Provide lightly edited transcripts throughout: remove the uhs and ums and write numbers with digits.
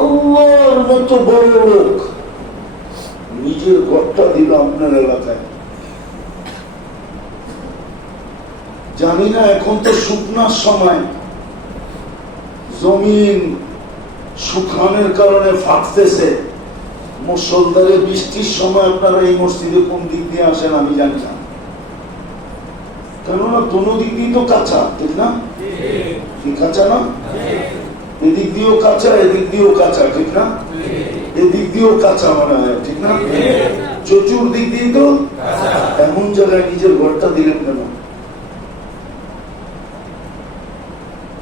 আল্লাহর মতো বড় লোক নিজের ঘরটা দিল আপনার এলাকায়। জানি না, এখন তো শুকনার সময়, জমিন শুকানোর কারণে ফাটতেছে। মুষলধারে বৃষ্টির সময় আপনারা এই মসজিদে কোন দিক দিয়ে আসেন আমি জানি না, কেননা দোনো দিক দিয়ে তো কাঁচা, ঠিক না? কি কাঁচা না? এদিক দিয়েও কাঁচা, এদিক দিয়েও কাঁচা, ঠিক না? এদিক দিয়েও কাঁচা মনে হয়, ঠিক না? চতুর্দিক দিয়ে তো। এমন জায়গায় নিজের ঘরটা দিলেন কেন?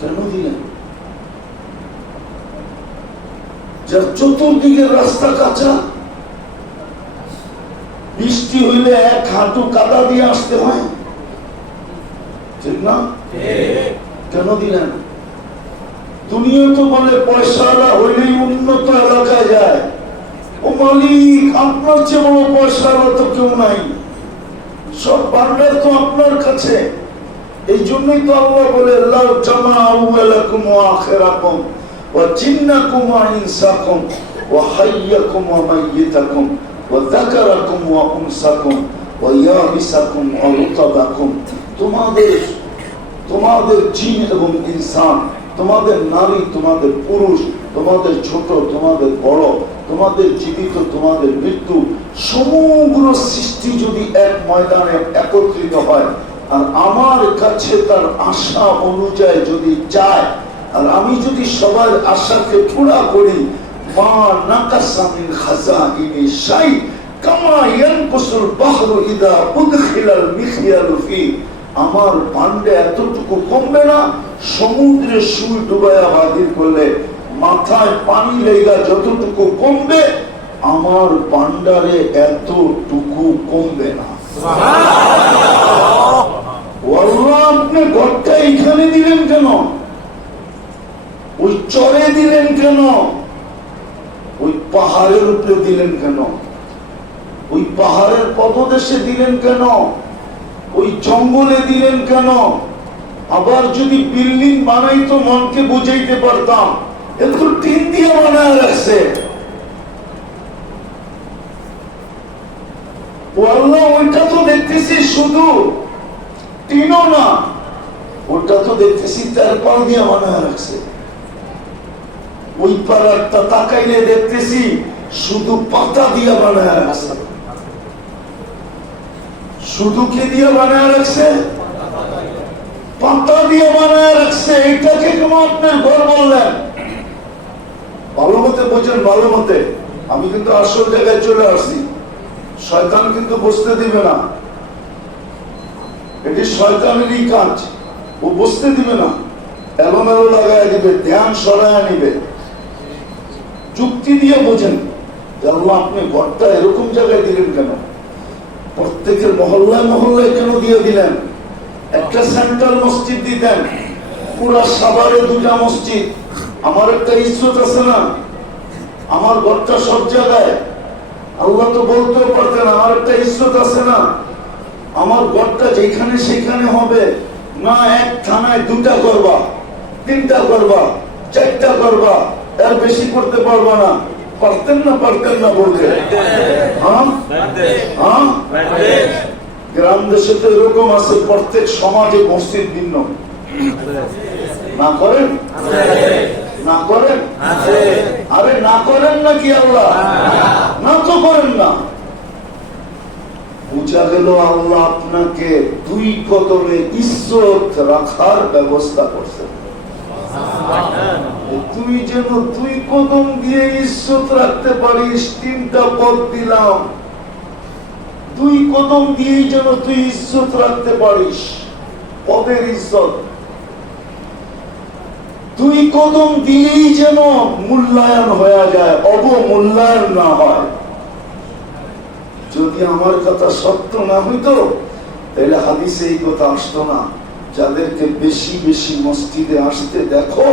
কেন দিলেন? যার চতুর্দিকের রাস্তা কাঁচা, বৃষ্টি হইলে এক হাঁটু কাদা দিয়ে আসতে হয়, ঠিক না? কেন দিলেন? দুনিয়া তো বলে পয়সাওয়ালা হইলেই উন্নত এলাকায় যায়। ও মালিক, আপনার চেয়ে বড় পয়সাওয়ালা তো কেউ নাই, সব ভান্ডার তো আপনার কাছে। এই জন্যই তো আল্লাহ বলে লাউ জামাউ লাকুম ওয়া আখিরাকুম ওয়া জিন্নাকুম ওয়া ইনসাকুম ওয়া হাইয়াকুম ওয়া মাইয়িতাকুম ওয়া যাকারাকুম ওয়া উনসাকুম ওয়া ইয়াবিসাকুম ওয়া রুতাবাকুম। তোমাদের জিন এবং ইনসান, তোমাদের নারী, তোমাদের পুরুষ, তোমাদের ছোট, তোমাদের বড়, তোমাদের জীবিত, তোমাদের মৃত্যু, সমগ্র সৃষ্টি যদি এক ময়দানে একত্রিত হয় আর আমার কাছে তার আশা অনুযায়ী যদি যায়, আর আমি যদি সবার আশাকে পুরা করি, মা নাকাসা মিন খাজাইনি শাই কামা ইয়ানকুসুল বাহরু ইদা উদখিলাল মিখয়ালু ফি। আমার ভান্ডে এতটুকু কমবে না, সমুদ্রে সুই ডুবাইয়া বাহির করলে মাথায় পানি লেগা যতটুকু কমবে, আমার ভান্ডারে এতটুকু কমবে না। আপনি ঘরটা এখানে দিলেন কেন? ওই চরে দিলেন কেন? ওই পাহাড়ের উপরে দিলেন কেন? ওই পাহাড়ের পদদেশে দিলেন কেন? ওই জঙ্গলে দিলেন কেন? আবার যদি বিল্ডিং বানাইতো মনকে বুঝাইতে পারতাম, একটু টিন দিয়ে বানায় রাখছে। ওইটা তো দেখতেছি শুধু টিনও না, ওটা তো দেখতেছি তেরপাল দিয়ে বানায় রাখছে। ওই পাড়ারটা তাকাইলে দেখতেছি শুধু পাতা দিয়ে বানায় রাখছে। শুধু কি দিয়ে বানায় রাখছে? পাতা দিয়ে বানায় রাখছে। এইটাকে কেমন আপনার ঘর বললেন? ভালো মতে বোঝেন, ভালো মতে। আমি কিন্তু আসল জায়গায় চলে আসছি, শয়তান কিন্তু বুঝতে দিবে না। এটি শয়তানেরই কাজ, ও বুঝতে দিবে না, এলোমেলো লাগায় দিবে, ধ্যান সরায় নিবে। যুক্তি দিয়ে বোঝেন যে আল্লাহ আপনি ঘরটা এরকম জায়গায় দিলেন কেন? প্রত্যেকের মহল্লায় মহল্লায় কেন দিয়ে দিলেন? একটা সেন্ট্রাল মসজিদ দিতেন, পুরা সাভারে দুটা মসজিদ। আমার একটা ইজ্জত আছে না? আমার ঘরটা সব জায়গায়। আল্লাহ তো বলতেও পারতেন আমার একটা ইজ্জত আছে না, আমার ঘরটা যেখানে সেখানে হবে না। এক থানায় দুটা করবা, তিনটা করবা, চারটা করবা, এর বেশি করতে পারবা না। পারতেন না? পারতেন না বলতে? গ্রাম দেশে তো এরকম আছে, প্রত্যেক সমাজে মসজিদ ভিন্ন। না করেন? না করেন? আরে না করেন নাকি আল্লাহ? না তো করেন না। বুঝা গেল আল্লাহ আপনাকে দুই কদমে ইজ্জত রাখার ব্যবস্থা করছেন। তুই যেন দুই কদম দিয়ে ইজ্জত রাখতে পারিস। তিনটা পদ দিলাম, দুই কদম দিয়েই যেন তুই ইজ্জত রাখতে পারিস। পদের ইজ্জত দুই কদম দিয়েই যেন মূল্যায়ন হয়ে যায়, অবমূল্যায়ন না হয়। যদি আমার কথা সত্য না হইতো তাহলে হাদিসে এই কথা আসতো না। যাদেরকে বেশি বেশি মসজিদে আসতে দেখো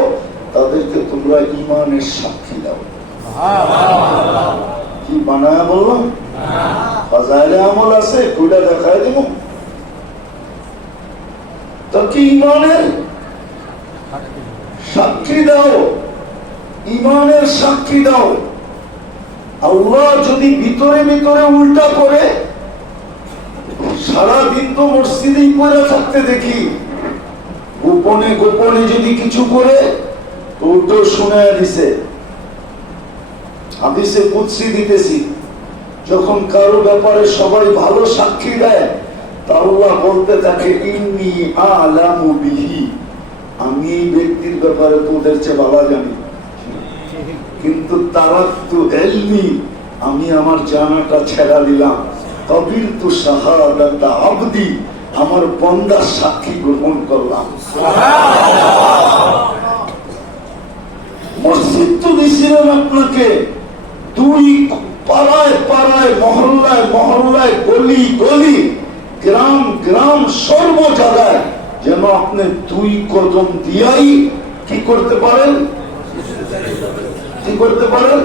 তাদেরকে তোমরা ঈমানের সাক্ষী দাও। কি বানায় বললাম? ফাজাইলে আমল আছে, কইটা দেখায় দেব। তা কি ঈমানের সাক্ষী দাও। ইমানের সাক্ষী দাও। আল্লাহ যদি ভিতরে ভিতরে উল্টা করে, সারাদিন তো মসজিদেই পড়ে থাকতে দেখি, গোপনে গোপনে যদি কিছু করে তো শোনায় দিছে। হাদিসে কুদসি দিতেছি, যখন কারো ব্যাপারে সবাই ভালো সাক্ষী দেয় তা আল্লাহ বলতে থাকে ইন্নী আ'লামু বিহি, আমি এই ব্যক্তির ব্যাপারে তোদের চেয়ে ভালো জানি, কিন্তু তারাক্তু ইলমি, আমি আমার জানাটা ছেড়া দিলাম। কবিলতু শাহাদাতা আবদি, আমার বান্দার সাক্ষী গ্রহণ করলাম। মসজিদ তো দিয়েছিলেন আপনাকে, দুই পাড়ায় পাড়ায়, মহল্লায় মহল্লায়, গলি গলি, গ্রাম গ্রাম, সর্ব জায়গায় যেন আপনি দুই কদম দিয়াই কি করতে পারেন, কি করতে পারেন,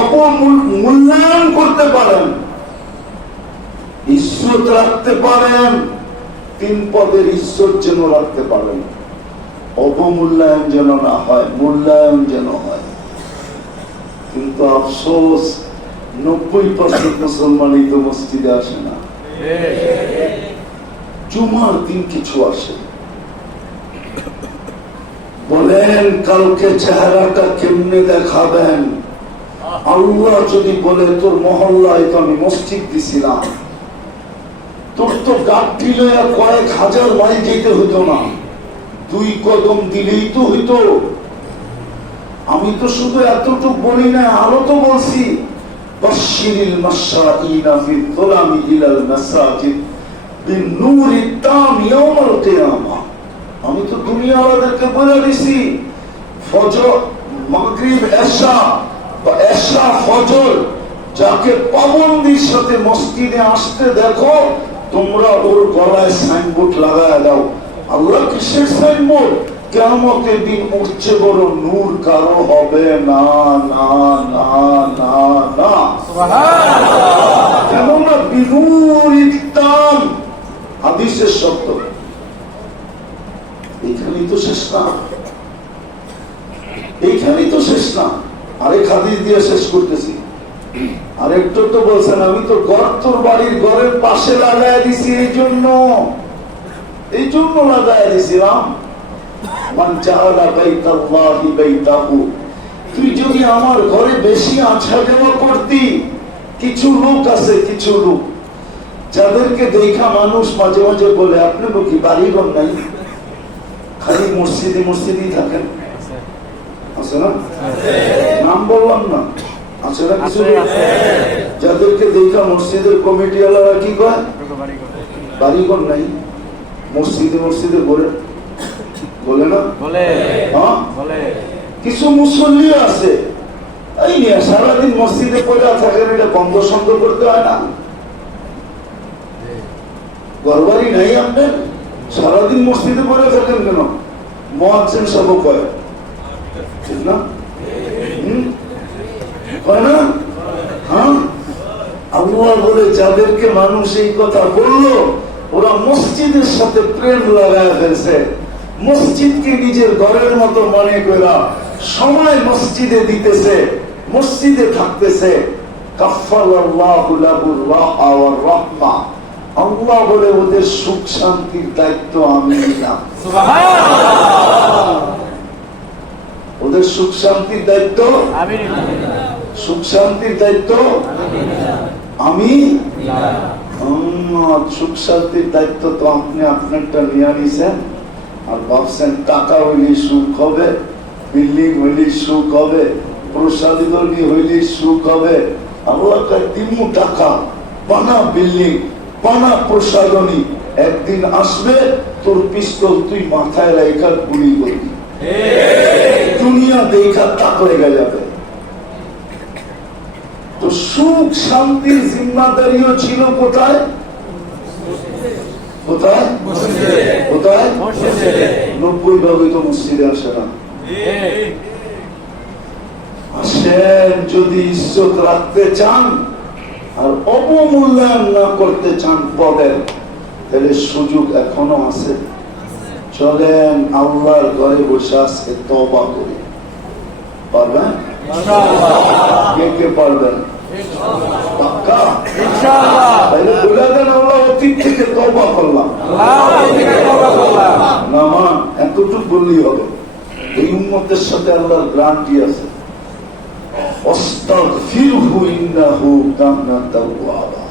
অপমূল্যায়ন করতে পারেন, ইজ্জত রাখতে পারেন, তিন পদের ইজ্জত যেন রাখতে পারেন, অপমূল্যায়ন যেন না হয়, মূল্যায়ন যেন হয়। কিন্তু আফসোস 90% মুসলমানই তো মসজিদে আসে না, জুমার দিন কিছু আসে। বলেন কালকে চেহারাটা কেমনে দেখাবেন? আল্লাহ যদি বলে তোর মহল্লায় তো আমি মসজিদ দিছিলাম, তোর তো গাড়ি লইয়া কয়েক হাজার মাইল যেতে হইতো না, দুই কদম দিলেই তো হইতো। আমি তো শুধু এতটুকু বলি না, আরো তো বলছি বাশশিরিল মাশাঈনা ফি যুলামি ইলাল মাসাজিদ বিন-নূরি তাম ইয়াউমাল কিয়ামা। আমি তো দুনিয়াওয়ালাদেরকে বলে দিছি ফজর, মাগরিব, এশা বা এশা ফজর যাকে পাবন্দির সাথে মসজিদে আসতে দেখো, তোমরা ওর গলায় সাইনবোর্ড লাগায় দাও। আল্লাহ কিসের সাইনবোর্ড? কিয়ামতের দিন উঠছে বড় নূর কারো হবে না, না না না না, সুবহানাল্লাহ। কেননা বিনূরিত তাম হাদিসের শব্দ। এখানেই তো শেষ না, এইখানেই তো শেষ না। আরেক হাদিস দিয়ে শেষ করতেছি। আরেকটা তো বলছেন আমি তো ঘর তোর বাড়ির ঘরের পাশে লাগাই দিছি, এই জন্য লাগাই দিছিলাম। মান জাআলা বাইতাল্লাহি বাইতাহু, তুই যদি আমার ঘরে বেশি আছা যাওয়া করতি। কিছু লোক আছে, কিছু লোক যাদেরকে দেখা মানুষ মাঝে মাঝে বলে আপনি কি বাড়িঘর নাই, খালি মসজিদে মসজিদেই থাকেন। আছে না? নাম বললাম না, আছে না কিছু? যাদেরকে দেখা মসজিদের কমিটিওয়ালারা কি কয় বাড়িঘর নাই, মসজিদে মসজিদে বলে না, বলে। কিছু মুসল্লি আছে এই নিয়ে সারাদিন মসজিদে পড়ে থাকেন, এটা বন্ধ সন্ধ করতে হয় না? ঘরবাড়ি নাই আপনার, সারাদিন মসজিদে পড়ে থাকেন কেন? মুয়াজ্জিন সব কয়, ঠিক না? না? হ্যাঁ, আল্লাহ বলে যাদেরকে মানুষ এই কথা বললো ওরা মসজিদের সাথে প্রেম লাগায় ফেলছে, মসজিদকে নিজের ঘরের মতো মনে করে সময় মসজিদে দিতেছে, মসজিদে থাকতেছে। কাফফারাল্লাহু লাহুর রাহা ওয়ার রাহমা, আল্লাহ বলে ওদের সুখ শান্তির দায়িত্ব আমি নিলাম। সুবহানাল্লাহ। ওদের সুখ শান্তির দায়িত্ব আমি নিলাম, সুখ শান্তির দায়িত্ব আমি নিলাম। সুখ শান্তির দায়িত্ব তো আপনি আপনারটা নিয়ে নিছেন, আর ভাবছেন টাকা হইলে সুখ হবে, বিল্ডিং হইলে সুখ হবে, প্রসাদী হইলে সুখ হবে। আল্লাহ কয় দিমু টাকা, বানা বিল্ডিং, বানা প্রসাদনী, একদিন আসবে তোর পিস্তল তুই মাথায় রেখা গুলি করবি, দুনিয়া দেখা তাক লেগে যাবে। তো সুখ শান্তির জিম্মাদারিও ছিল কোথায়? কোথায়? কোথায়? 90% তো মসজিদে আসে না। আসেন যদি ইজ্জত রাখতে চান আর অবমূল্যায়ন না করতে চান পদের, তাহলে সুযোগ এখনো আছে। চলেন আল্লাহর ঘরে বসে আজকে তওবা করি। পারবেন? কে কে পারবেন? পাক্কা? তাহলে বলে দেন আমরা অতীত থেকে তওবা করলাম। না মা, এতটুকু বললেই হবে। এই উম্মতের সাথে আল্লাহর গ্যারান্টি আছে। আস্তাগফিরহু ইন্নাহু কানা তাওয়াবা।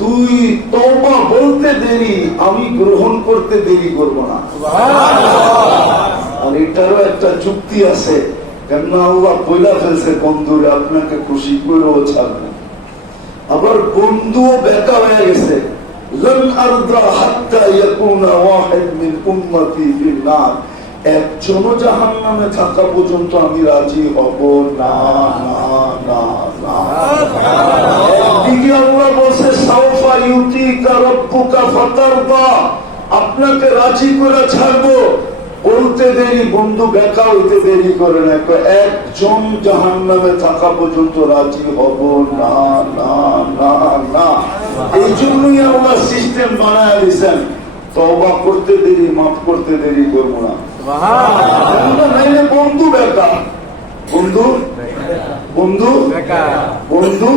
তুই তওবা বলতে দেরি, আমি গ্রহণ করতে দেরি করব না। আর এটারও একটা যুক্তি আছে, কেননা আল্লাহ বইলা ফেলছে বন্ধুরে আপনাকে খুশি করেও ছাড়বে। আবার বন্ধুও বেকা হয়ে গেছে, লান আরদা হাত্তা ইয়াকুনা ওয়াহিদ মিন উম্মতি ফিন নার। একজনও জাহান্নামে থাকা পর্যন্ত আমি রাজি হব না, না, না, না। আল্লাহ বলছে সাওফা ইউতিকা রাব্বুকা ফাতারদা, আপনাকে রাজি করে ছাড়বো। বলতে দেরি, বন্ধু বেকা হইতে দেরি করে না। একজন জাহান্নামে থাকা পর্যন্ত রাজি হব না, না, না, না। এই জন্যই আল্লাহ সিস্টেম বানায় দিয়েছেন, তওবা করতে দেরি, মাফ করতে দেরি করবো না। নাইলে বন্ধু বেকা, বন্ধু বন্ধু বন্ধু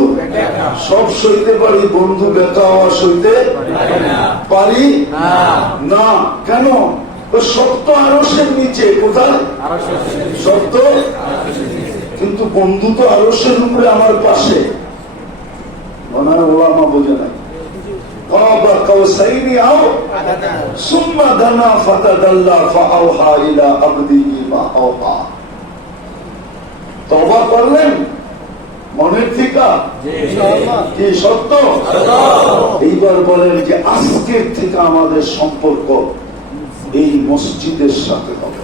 সব সইতে পারি, বন্ধু বেকা হওয়া সইতে পারি না। কেন? সত্য আরশের নিচে। কোথায় সত্য? কিন্তু বন্ধু তো আরশের উপরে আমার পাশে। মনে হয় ওলামা বোঝে নাই। তওবা করলেন মনের থেকে কি সত্য? এইবার বলেন যে আজকের থেকে আমাদের সম্পর্ক এই মসজিদের সাথে হবে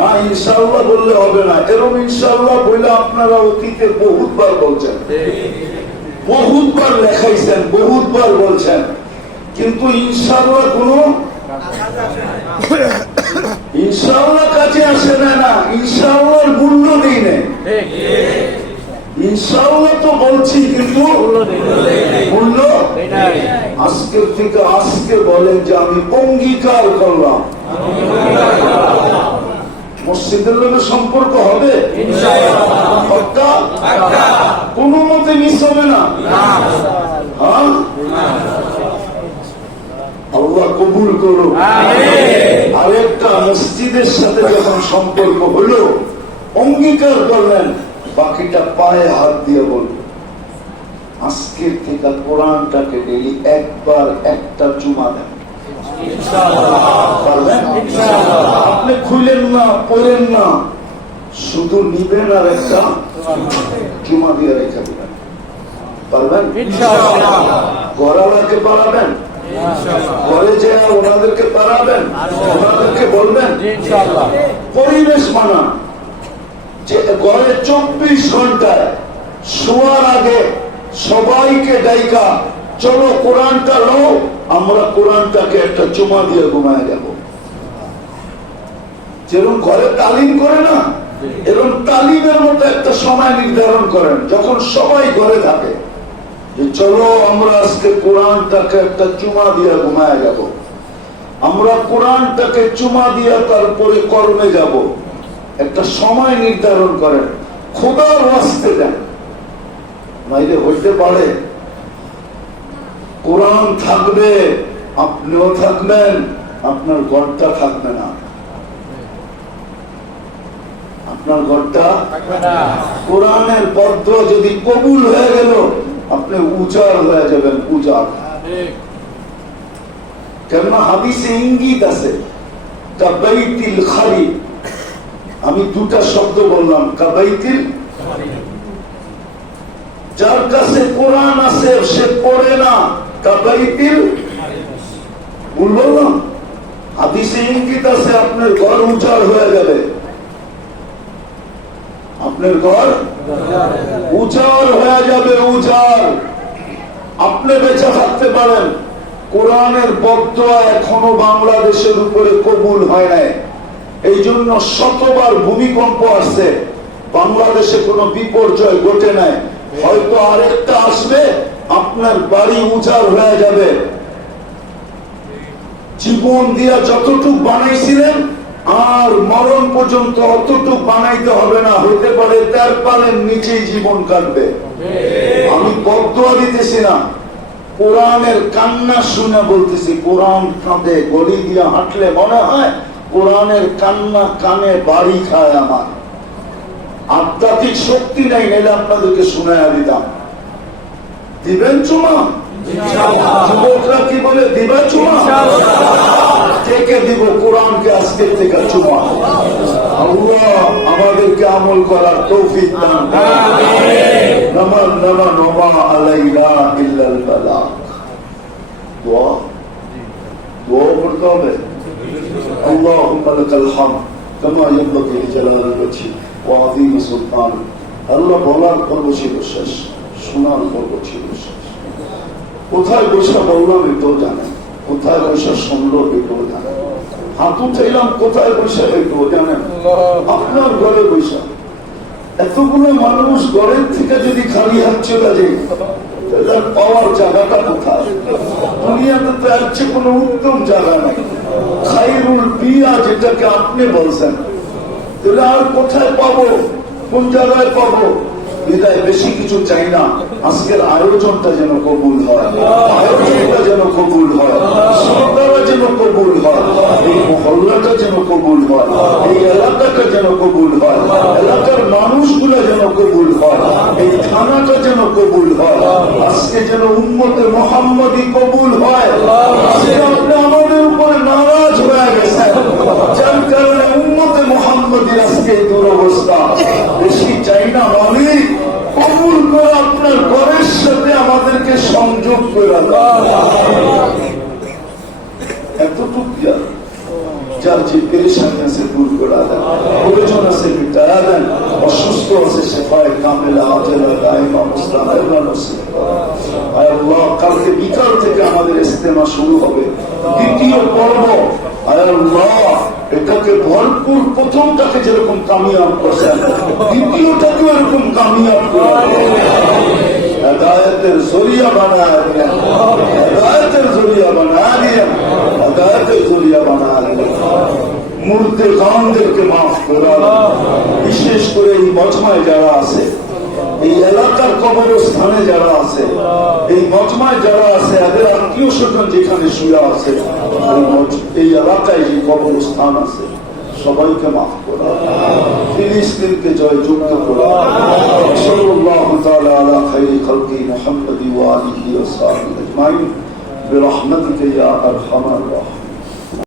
না। ইনশাআল্লাহ বললে হবে না। এরকম ইনশাআল্লাহ বলে আপনারা অতীতে বহুতবার বলছেন, বহুতবার লেখাইছেন, বহুতবার বলছেন, কিন্তু ইনশাআল্লাহ কোনো ইনশাআল্লাহ কাজে আসে না। ইনশাআল্লাহর মূল্য নেই না। ইনশাআল্লাহ তো বলছি, কিন্তু মূল্য আজকের থেকে আজকে বলেন যে আমি অঙ্গীকার করলাম মসজিদের লোকের সম্পর্ক হবে কোন মতে মিস হবে না। হ্যাঁ, আল্লাহ কবুল করো। আরেকটা মসজিদের সাথে যখন সম্পর্ক হলো, অঙ্গীকার করলেন, বাকিটা পায়ে হাত দিয়ে বলবো আজকের থেকে কোরআনটাকে ডেলি একবার একটা চুমা দেন। আপনি খুলেন না, পড়েন না, শুধু নিবেন আর একটা চুমা দিয়ে রেখে দেবেন। পারবেন? গড়ালাকে পারাবেন, ঘরে যে ওনাদেরকে পারাবেন, ওনাদেরকে বলবেন পরিবেশ মানা যে ঘরে 24 ঘন্টায় শোয়ার আগে সবাইকে ডাইকা চলো কোরআনটা লো, আমরা কোরআনটাকে একটা চুমা দিয়ে ঘুমায় যাব। যেরকম ঘরে তালিম করে না, এরকম তালিমের মতো একটা সময় নির্ধারণ করেন যখন সবাই ঘরে থাকে, যে চলো আমরা আজকে কোরআনটাকে একটা চুমা দিয়ে ঘুমায় যাব। আমরা কোরআনটাকে চুমা দিয়ে তারপরে কর্মে যাব। একটা সময় নির্ধারণ করেন, খোদার ওয়াস্তে দেন, নাইলে হইতে পারে কোরআন থাকবে, আপনিও থাকবেন, আপনার ঘরটা থাকবে না। আপনার ঘরটা কোরআনের পদ্ম যদি কবুল হয়ে গেল, আপনি উজাড় হয়ে যাবেন, উজাড়। কেননা হাদিসে ইঙ্গিত আছে, কাবাইতিল খালি। আমি দুটা শব্দ বললাম, কাবাইতিল। যার কাছে কোরআন আছে সে পড়ে না, কাবাইতিল ভুল বললাম। হাদিসে ইঙ্গিত আছে আপনার ঘর উজাড় হয়ে যাবে, আপনার ঘর উজাড় হয়ে যাবে, উজাড়। আপনি বেঁচে থাকতে পারেন, কোরআনের বদদোয়া এখনো বাংলাদেশের উপরে কবুল হয় নাই। এই জন্য শতবার ভূমিকম্প আসছে, বাংলাদেশে কোনো বিপর্যয় ঘটে নাই। হয়তো আরেকটা আসবে, আপনার বাড়ি উজাড় হয়ে যাবে। জীবন দিয়া যতটুক বানাইছিলেন আর মরণ পর্যন্ত অতটুক বানাইতে হবে না, হতে পারে তেরপালের নিচেই জীবন কাটবে। আমি বদদুয়া দিতেছি না, কোরআনের কান্না শুনে বলতেছি। কোরআন কাঁদে, গলি দিয়ে হাঁটলে মনে হয় কোরআনের কান্না কানে বাড়ি খায়। আমার আধ্যাত্মিক শক্তি নাই, নাইলে আপনাদেরকে শুনাইয়া দিতাম। দিবেন চুমা? যুবকরা কি বলে, দিবা চুমা? কে দিব কোরআনকে আজকের থেকে চুমা? আল্লাহ আমাদেরকে আমল করার তৌফিক দান করতে হবে। اللهم لك الحمد كما ينبغي لجلال وجهك وعظيم سلطانك। আল্লাহ বলার পর্ব ছিল শেষ, শোনার পর্ব ছিল শেষ। কোথায় বসে বললাম এটাও জানেন, কোথায় বসে শুনলো এটাও জানেন, হাত উঠাইলাম কোথায় বসে এটাও জানেন। আপনার ঘরে বসে এতগুলো মানুষ ঘরের থেকে যদি খালি হাত চলে যায়, পাওয়ার জায়গাটা কোথায়? দুনিয়াতে তো এর চেয়ে কোনো উত্তম জায়গা নেই। খাইরুল বিয়া যেটাকে আপনি বলছেন, তাহলে আর কোথায় পাবো, কোন জায়গায় পাবো? বিদায় বেশি কিছু চাই না, আজকের আয়োজনটা যেন কবুল হয়, আয়োজনটা যেন কবুল হয়, সরকারটা যেন কবুল হয়, এই মহল্লাটা যেন কবুল হয়, এই এলাকাটা যেন কবুল হয়, এলাকার মানুষগুলো যেন কবুল হয়, এই থানাটা যেন কবুল হয়, আজকে যেন উম্মতে মুহাম্মদী কবুল হয়। আজকে আপনি আমাদের উপরে নারাজ হয়ে গেছেন, যার কারণে উম্মতে মুহাম্মদীর আজকে এই দুরবস্থা। বেশি চাই না মালিক, কবুল করে আপনার ঘরের সাথে আমাদেরকে সংযোগ করে এতটুকু যার যে পেরেশানি আছে দূর করে দেন, প্রয়োজন আছে মিটায়া দেন, অসুস্থ আছে শেফায়ে কামিলা আজেলা দাইমা মুস্তামিরা নসিব করেন। আয় আল্লাহ, কালকে বিকাল থেকে আমাদের ইস্তেমা শুরু হবে, দ্বিতীয় পর্ব। আয় আল্লাহ, এটাকে ভরপুর, প্রথমটাকে যেরকম কামিয়াব করছেন, দ্বিতীয়টাকেও এরকম কামিয়াব করে হেদায়েতের জরিয়া বানায় দিলেন, হেদায়েতের জরিয়া বানায় দিলেন, হেদায়েতের জরিয়া বানায় দিলেন। মুর্দে গানদেরকে মাফ করা, বিশেষ করে এই মজমায় যারা আছে, এই এলাকার কবরস্থানে যারা আছে, এই মজমায় যারা আছে, এদের আত্মীয় স্বজন যেখানে শুয়ে আছে, এই এলাকায় যে কবরস্থান আছে, সবাইকে মাফ করা, ফিলিস্তিনকে জয়যুক্ত করা। সাল্লাল্লাহু তাআলা আলা খায়রি খালকি মুহাম্মাদি ওয়া আলিহি ওয়া সাহবিহি আজমাইন বিরহমাতিকা ইয়া আরহামার রাহিমিন।